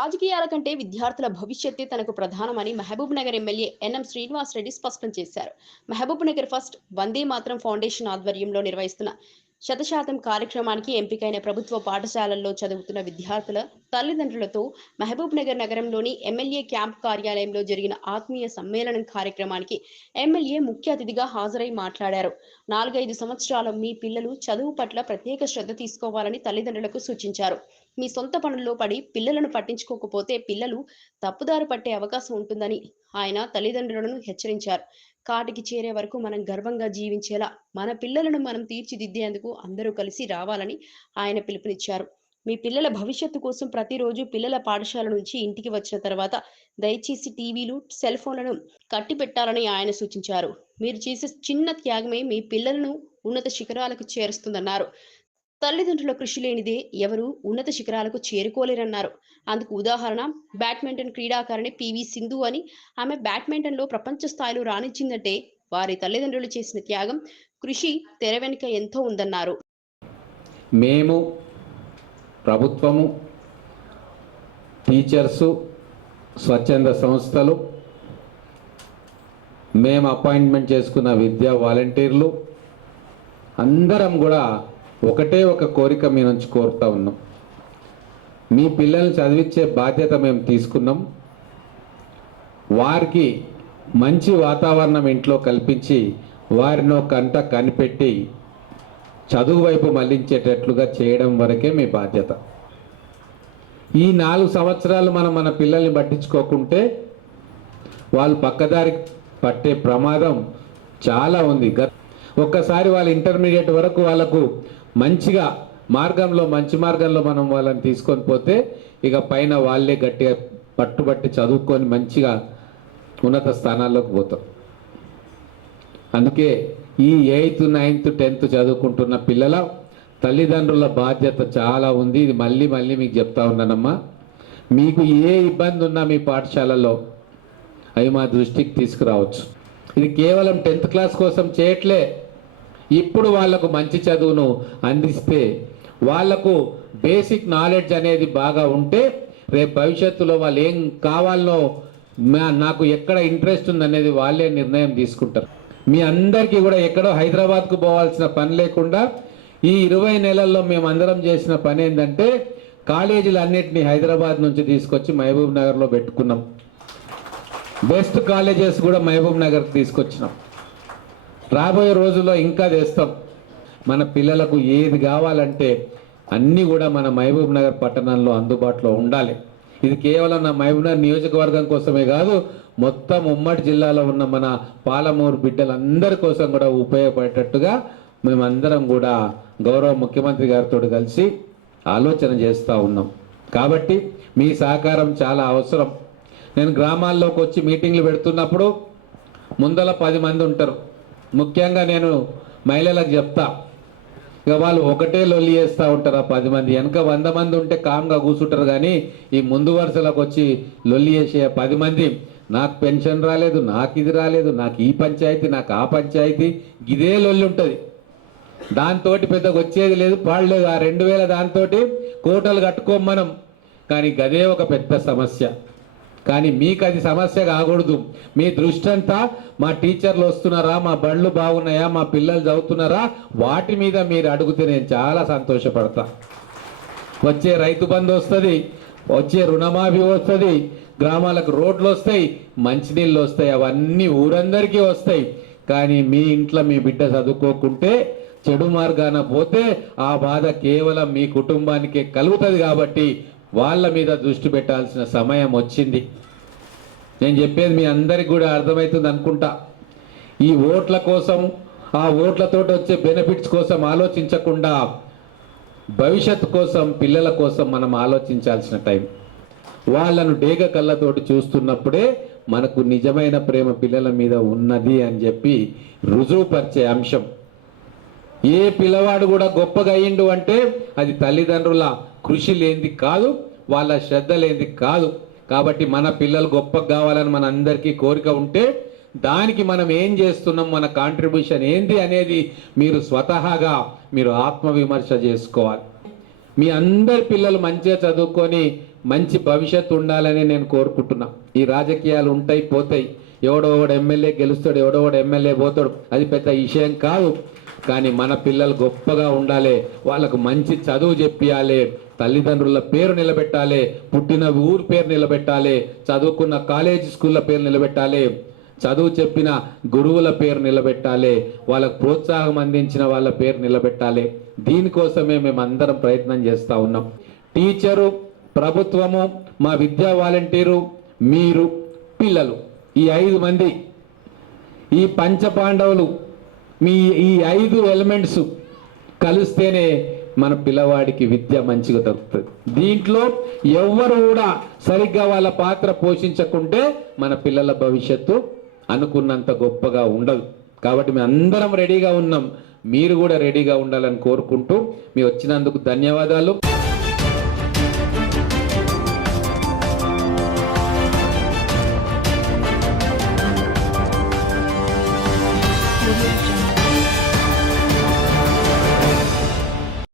రాజకీయాల కంటే విద్యార్థుల భవిష్యత్తే తనకు ప్రధానమని Mahabubnagar MLA N M Srinivas Reddy స్పష్టం చేశారు మహబూబ్ నగర్ ఫస్ట్ వందే మాత్రం ఫౌండేషన్ ఆధ్వర్యంలో నిర్వహిస్తున్న శతశాతం కార్యక్రమానికి ఎంపికైన ప్రభుత్వ పాఠశాలల్లో చదువుతున్న విద్యార్థుల తల్లిదండ్రులతో మహబూబ్ నగర్ నగరంలోని ఎమ్మెల్యే క్యాంప్ కార్యాలయంలో జరిగిన ఆత్మీయ సమ్మేళనం కార్యక్రమానికి ఎమ్మెల్యే ముఖ్య అతిథిగా హాజరై మాట్లాడారు నాలుగైదు సంవత్సరాల మీ పిల్లలు చదువు పట్ల ప్రత్యేక శ్రద్ధ తీసుకోవాలని తల్లిదండ్రులకు సూచించారు మీ సొంత పనుల్లో పడి పిల్లలను పట్టించుకోకపోతే పిల్లలు తప్పుదారు పట్టే అవకాశం ఉంటుందని ఆయన తల్లిదండ్రులను హెచ్చరించారు కాటికి చేరే వరకు మనం గర్వంగా జీవించేలా మన పిల్లలను మనం తీర్చిదిద్దేందుకు అందరూ కలిసి రావాలని ఆయన పిలుపునిచ్చారు మీ పిల్లల భవిష్యత్తు కోసం ప్రతిరోజు పిల్లల పాఠశాల నుంచి ఇంటికి వచ్చిన తర్వాత దయచేసి టీవీలు సెల్ ఫోన్లను కట్టిపెట్టాలని ఆయన సూచించారు మీరు చేసే చిన్న త్యాగమే మీ పిల్లలను ఉన్నత శిఖరాలకు చేరుస్తుందన్నారు తల్లిదండ్రుల కృషి లేనిదే ఎవరు ఉన్నత శిఖరాలకు చేరుకోలేరన్నారు అందుకు ఉదాహరణ బ్యాడ్మింటన్ క్రీడాకారిణి పివి సింధు అని ఆమె బ్యాడ్మింటన్లో ప్రపంచ స్థాయిలో రాణించిందంటే వారి తల్లిదండ్రులు చేసిన త్యాగం కృషి తెర వెనుక ఎంతో ఉందన్నారు మేము ప్రభుత్వము టీచర్సు స్వచ్ఛంద సంస్థలు మేము అపాయింట్మెంట్ చేసుకున్న విద్యా వాలంటీర్లు అందరం కూడా ఒకటే ఒక కోరిక మీ నుంచి కోరుతా ఉన్నాం మీ పిల్లల్ని చదివించే బాధ్యత మేము తీసుకున్నాం వారికి మంచి వాతావరణం ఇంట్లో కల్పించి వారిని కంట కనిపెట్టి చదువు వైపు మళ్లించేటట్లుగా చేయడం వరకే మీ బాధ్యత ఈ నాలుగు సంవత్సరాలు మనం మన పిల్లల్ని పట్టించుకోకుంటే వాళ్ళు పక్కదారి పట్టే ప్రమాదం చాలా ఉంది గత ఒక్కసారి వాళ్ళ ఇంటర్మీడియట్ వరకు వాళ్ళకు మంచిగా మార్గంలో మంచి మార్గంలో మనం వాళ్ళని తీసుకొని పోతే ఇక పైన వాళ్ళే గట్టిగా పట్టుబట్టి చదువుకొని మంచిగా ఉన్నత స్థానాల్లోకి పోతాం అందుకే ఈ ఎయిత్ నైన్త్ టెన్త్ చదువుకుంటున్న పిల్లల తల్లిదండ్రుల బాధ్యత చాలా ఉంది ఇది మళ్ళీ మళ్ళీ మీకు చెప్తా ఉన్నానమ్మా మీకు ఏ ఇబ్బంది ఉన్నా మీ పాఠశాలలో అవి మా దృష్టికి తీసుకురావచ్చు ఇది కేవలం టెన్త్ క్లాస్ కోసం చేయట్లే ఇప్పుడు వాళ్లకు మంచి చదువును అందిస్తే వాళ్లకు బేసిక్ నాలెడ్జ్ అనేది బాగా ఉంటే రేపు భవిష్యత్తులో వాళ్ళు ఏం కావాలనో నాకు ఎక్కడ ఇంట్రెస్ట్ ఉందనేది వాళ్ళే నిర్ణయం తీసుకుంటారు మీ అందరికీ కూడా ఎక్కడో హైదరాబాద్కు పోవాల్సిన పని లేకుండా ఈ ఇరవై నెలల్లో మేము అందరం చేసిన పని ఏంటంటే కాలేజీలన్నింటినీ హైదరాబాద్ నుంచి తీసుకొచ్చి మహబూబ్ నగర్లో పెట్టుకున్నాం బెస్ట్ కాలేజెస్ కూడా మహబూబ్ నగర్కి తీసుకొచ్చినాం రాబోయే రోజుల్లో ఇంకా చేస్తాం మన పిల్లలకు ఏది కావాలంటే అన్నీ కూడా మన మహబూబ్ నగర్ పట్టణంలో అందుబాటులో ఉండాలి ఇది కేవలం నా మహబూబ్ నగర్ నియోజకవర్గం కోసమే కాదు మొత్తం ఉమ్మడి జిల్లాలో ఉన్న మన పాలమూరు బిడ్డలందరి కోసం కూడా ఉపయోగపడేటట్టుగా మేమందరం కూడా గౌరవ ముఖ్యమంత్రి గారితో కలిసి ఆలోచన చేస్తూ ఉన్నాం కాబట్టి మీ సహకారం చాలా అవసరం నేను గ్రామాల్లోకి వచ్చి మీటింగ్లు పెడుతున్నప్పుడు ముందల పది మంది ఉంటారు ముఖ్యంగా నేను మహిళలకు చెప్తా ఇక వాళ్ళు ఒకటే లొల్లి చేస్తూ ఉంటారు ఆ పది మంది వెనక వంద మంది ఉంటే కామ్గా కూర్చుంటారు కానీ ఈ ముందు వరుసలకు వచ్చి లొల్లి చేసే పది మంది నాకు పెన్షన్ రాలేదు నాకు ఇది రాలేదు నాకు ఈ పంచాయతీ నాకు ఆ పంచాయతీ ఇదే లొల్లి ఉంటుంది దాంతో పెద్దగా వచ్చేది లేదు పాడలేదు ఆ రెండు వేల దాంతో కోటలు కట్టుకోం మనం కానీ గదే ఒక పెద్ద సమస్య కానీ మీకు అది సమస్య కాకూడదు మీ దృష్టి అంతా మా టీచర్లు వస్తున్నారా మా బళ్ళు బాగున్నాయా మా పిల్లలు చదువుతున్నారా వాటి మీద మీరు అడిగితే నేను చాలా సంతోషపడతా వచ్చే రైతు బంధు వస్తుంది వచ్చే రుణమాఫీ వస్తుంది గ్రామాలకు రోడ్లు వస్తాయి మంచినీళ్ళు వస్తాయి అవన్నీ ఊరందరికీ వస్తాయి కానీ మీ ఇంట్లో మీ బిడ్డ చదువుకోకుంటే చెడు మార్గాన పోతే ఆ బాధ కేవలం మీ కుటుంబానికే కలుగుతుంది కాబట్టి వాళ్ళ మీద దృష్టి పెట్టాల్సిన సమయం వచ్చింది నేను చెప్పేది మీ అందరికి కూడా అర్థమవుతుంది అనుకుంటా ఈ ఓట్ల కోసం ఆ ఓట్లతో వచ్చే బెనిఫిట్స్ కోసం ఆలోచించకుండా భవిష్యత్తు కోసం పిల్లల కోసం మనం ఆలోచించాల్సిన టైం వాళ్ళను డేగ కళ్ళతోటి చూస్తున్నప్పుడే మనకు నిజమైన ప్రేమ పిల్లల మీద ఉన్నది అని చెప్పి రుజువుపరిచే అంశం ఏ పిల్లవాడు కూడా గొప్పగా అయ్యిండు అంటే అది తల్లిదండ్రుల కృషి లేనిది కాదు వాళ్ళ శ్రద్ధ లేనిది కాదు కాబట్టి మన పిల్లలు గొప్పగా కావాలని మన అందరికీ కోరిక ఉంటే దానికి మనం ఏం చేస్తున్నాం మన కాంట్రిబ్యూషన్ ఏంటి అనేది మీరు స్వతహాగా మీరు ఆత్మవిమర్శ చేసుకోవాలి మీ అందరి పిల్లలు మంచిగా చదువుకొని మంచి భవిష్యత్తు ఉండాలని నేను కోరుకుంటున్నా ఈ రాజకీయాలు ఉంటాయి పోతాయి ఎవడో ఒకడు ఎమ్మెల్యే గెలుస్తాడు ఎవడో ఒకడు ఎమ్మెల్యే పోతాడు అది పెద్ద విషయం కాదు కానీ మన పిల్లలు గొప్పగా ఉండాలి వాళ్ళకు మంచి చదువు చెప్పియాలి తల్లిదండ్రుల పేరు నిలబెట్టాలి పుట్టిన ఊరు పేరు నిలబెట్టాలి చదువుకున్న కాలేజ్ స్కూళ్ళ పేరు నిలబెట్టాలి చదువు చెప్పిన గురువుల పేరు నిలబెట్టాలి వాళ్ళకు ప్రోత్సాహం అందించిన వాళ్ళ పేరు నిలబెట్టాలి దీనికోసమే మేము అందరం ప్రయత్నం చేస్తూ ఉన్నాం టీచరు ప్రభుత్వము మా విద్యా వాలంటీరు మీరు పిల్లలు ఈ ఐదు మంది ఈ పంచపాండవులు మీ ఈ ఐదు ఎలిమెంట్స్ కలిస్తేనే మన పిల్లవాడికి విద్య మంచిగా దొరుకుతుంది దీంట్లో ఎవరు కూడా సరిగ్గా వాళ్ళ పాత్ర పోషించకుంటే మన పిల్లల భవిష్యత్తు అనుకున్నంత గొప్పగా ఉండదు కాబట్టి మేము అందరం రెడీగా ఉన్నాం మీరు కూడా రెడీగా ఉండాలని కోరుకుంటూ మీ వచ్చినందుకు ధన్యవాదాలు